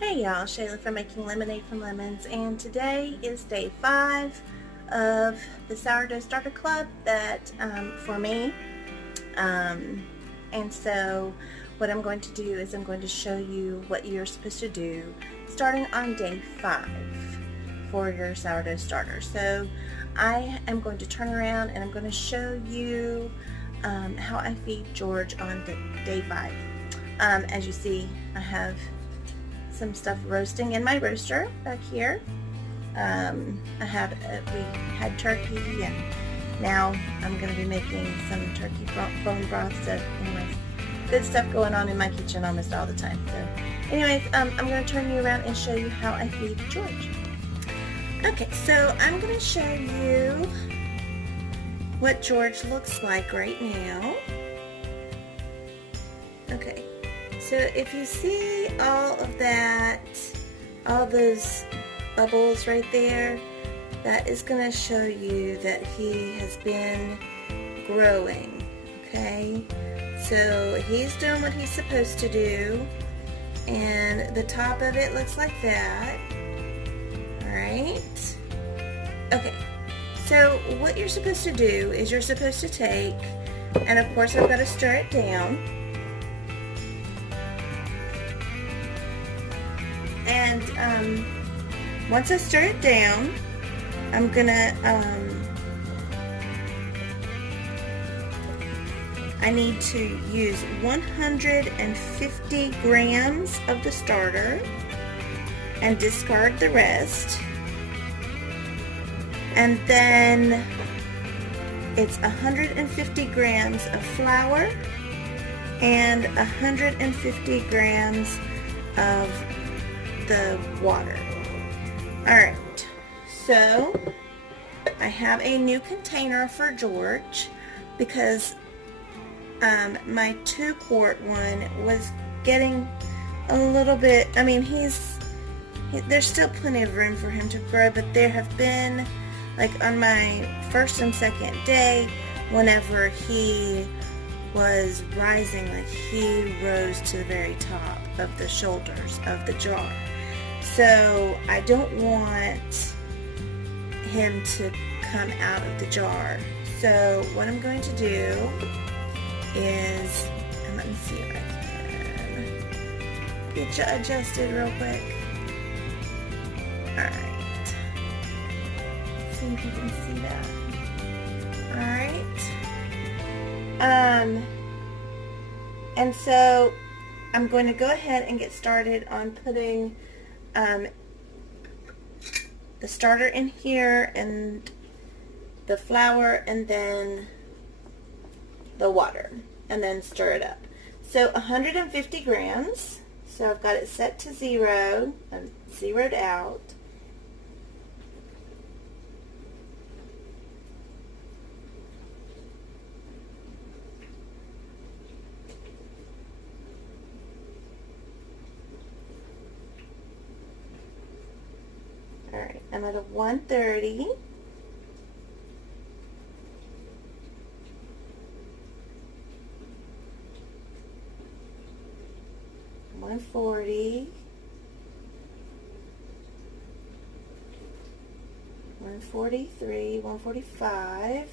Hey y'all, Shayla from Making Lemonade from Lemons, and today is day 5 of the Sourdough Starter Club that for me. And so what I'm going to do is I'm going to show you what you're supposed to do starting on day 5 for your sourdough starter. So I am going to turn around and I'm going to show you how I feed George on day 5. As you see, I have some stuff roasting in my roaster back here. We had turkey, and now I'm going to be making some turkey bone broth. So anyways, good stuff going on in my kitchen almost all the time. So anyways, I'm going to turn you around and show you how I feed George. Okay, so I'm going to show you what George looks like right now. Okay. So if you see all of that, all those bubbles right there, that is going to show you that he has been growing, okay? So he's doing what he's supposed to do, and the top of it looks like that, all right? Okay, so what you're supposed to do is you're supposed to take, and of course I've got to stir it down, and once I stir it down, I'm gonna, I need to use 150 grams of the starter and discard the rest. And then it's 150 grams of flour and 150 grams of the water. Alright, so I have a new container for George because my 2-quart one was getting a little bit, I mean there's still plenty of room for him to grow, but there have been, like on my first and second day, whenever he was rising, like he rose to the very top of the shoulders of the jar. So I don't want him to come out of the jar. So what I'm going to do is, and let me see if I can get you adjusted real quick. Alright. See if you can see that. Alright. And so I'm going to go ahead and get started on putting the starter in here and the flour and then the water, and then stir it up. So 150 grams, so I've got it set to 0, I'm zeroed out. Alright, I'm at a 130. $140, $143, $145,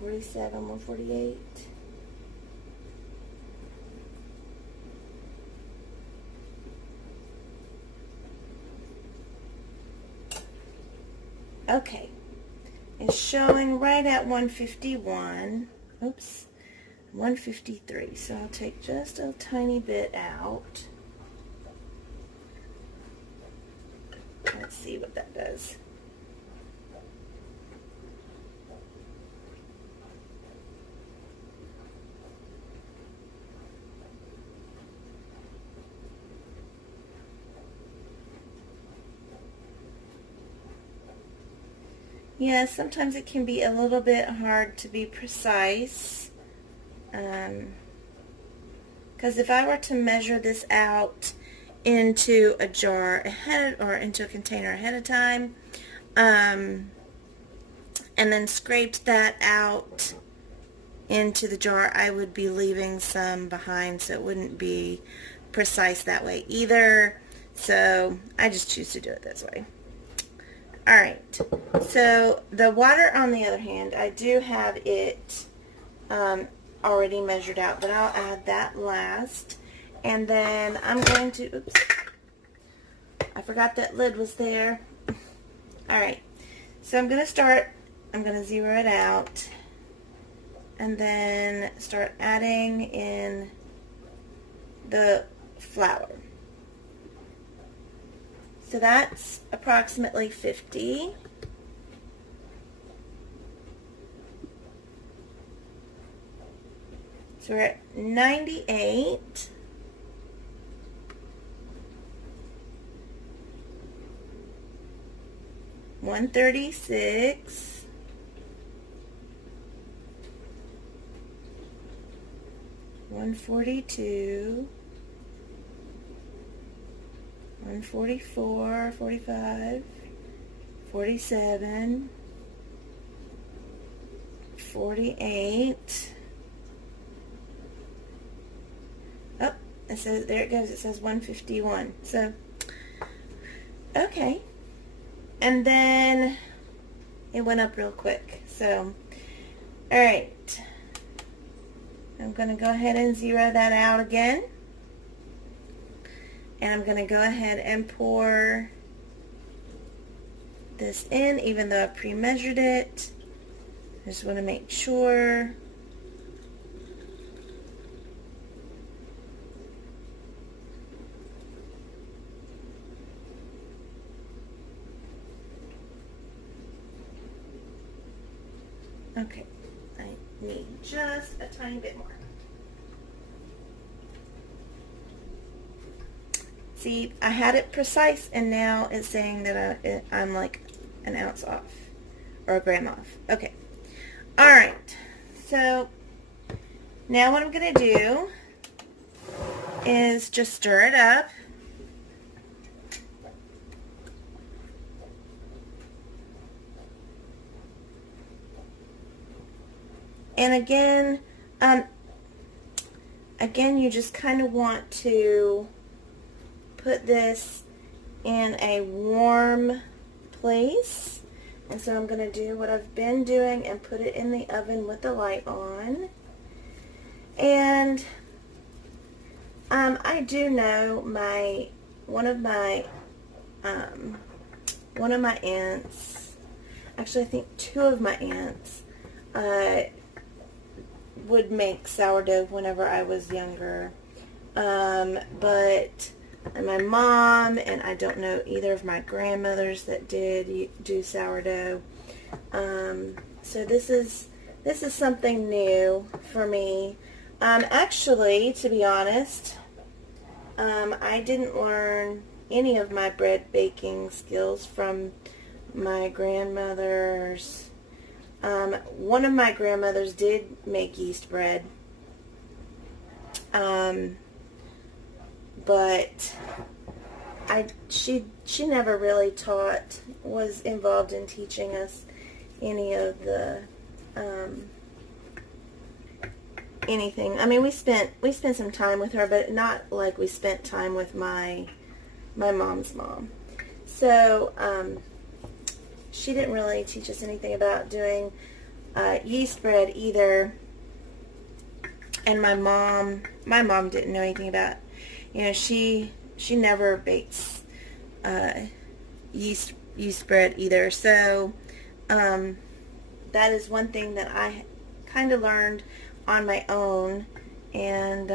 $147, $148. Okay, it's showing right at 151. Oops, 153. So I'll take just a tiny bit out. Let's see what that does. Yeah, sometimes it can be a little bit hard to be precise, because if I were to measure this out into a jar ahead, or into a container ahead of time, and then scraped that out into the jar, I would be leaving some behind, so it wouldn't be precise that way either. So I just choose to do it this way. Alright, so the water, on the other hand, I do have it already measured out, but I'll add that last. And then I'm going to, oops, I forgot that lid was there. Alright, so I'm going to zero it out, and then start adding in the flour. So that's approximately 50. So we're at 98. $136. $142. 144, 45, 47, 48. Oh, it says, there it goes, it says 151. So, okay. And then it went up real quick. So, alright. I'm going to go ahead and zero that out again. And I'm going to go ahead and pour this in, even though I pre-measured it. I just want to make sure. Okay, I need just a tiny bit more. See, I had it precise, and now it's saying that I'm like an ounce off, or a gram off. Okay. Alright. So, now what I'm going to do is just stir it up. And again, you just kind of want to put this in a warm place. And so I'm going to do what I've been doing and put it in the oven with the light on. And I do know one of my aunts, actually I think two of my aunts, would make sourdough whenever I was younger. But my mom, and I don't know either of my grandmothers that did do sourdough. So this is something new for me. Actually, to be honest, I didn't learn any of my bread baking skills from my grandmothers. One of my grandmothers did make yeast bread. But she never really was involved in teaching us any of the anything. I mean, we spent some time with her, but not like we spent time with my mom's mom. So she didn't really teach us anything about doing yeast bread either. And my mom didn't know anything about, she never bakes yeast bread either. So that is one thing that I kind of learned on my own, and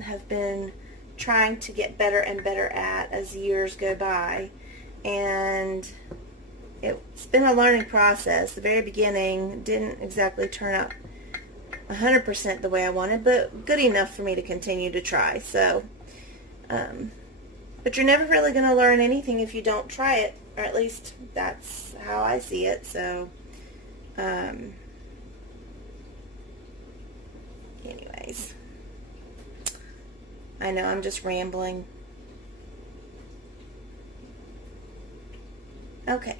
have been trying to get better and better at as years go by. And it's been a learning process. The very beginning didn't exactly turn out 100% the way I wanted, but good enough for me to continue to try. So, but you're never really going to learn anything if you don't try it, or at least that's how I see it. So, anyways, I know I'm just rambling. Okay.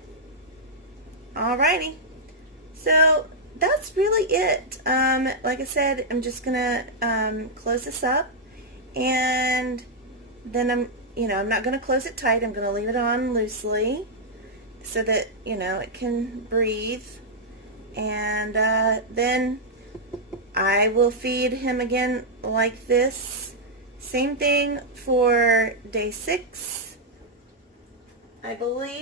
Alrighty. So that's really it. Like I said, I'm just gonna close this up, and then I'm not gonna close it tight. I'm gonna leave it on loosely so that it can breathe, and then I will feed him again like this. Same thing for day 6, I believe.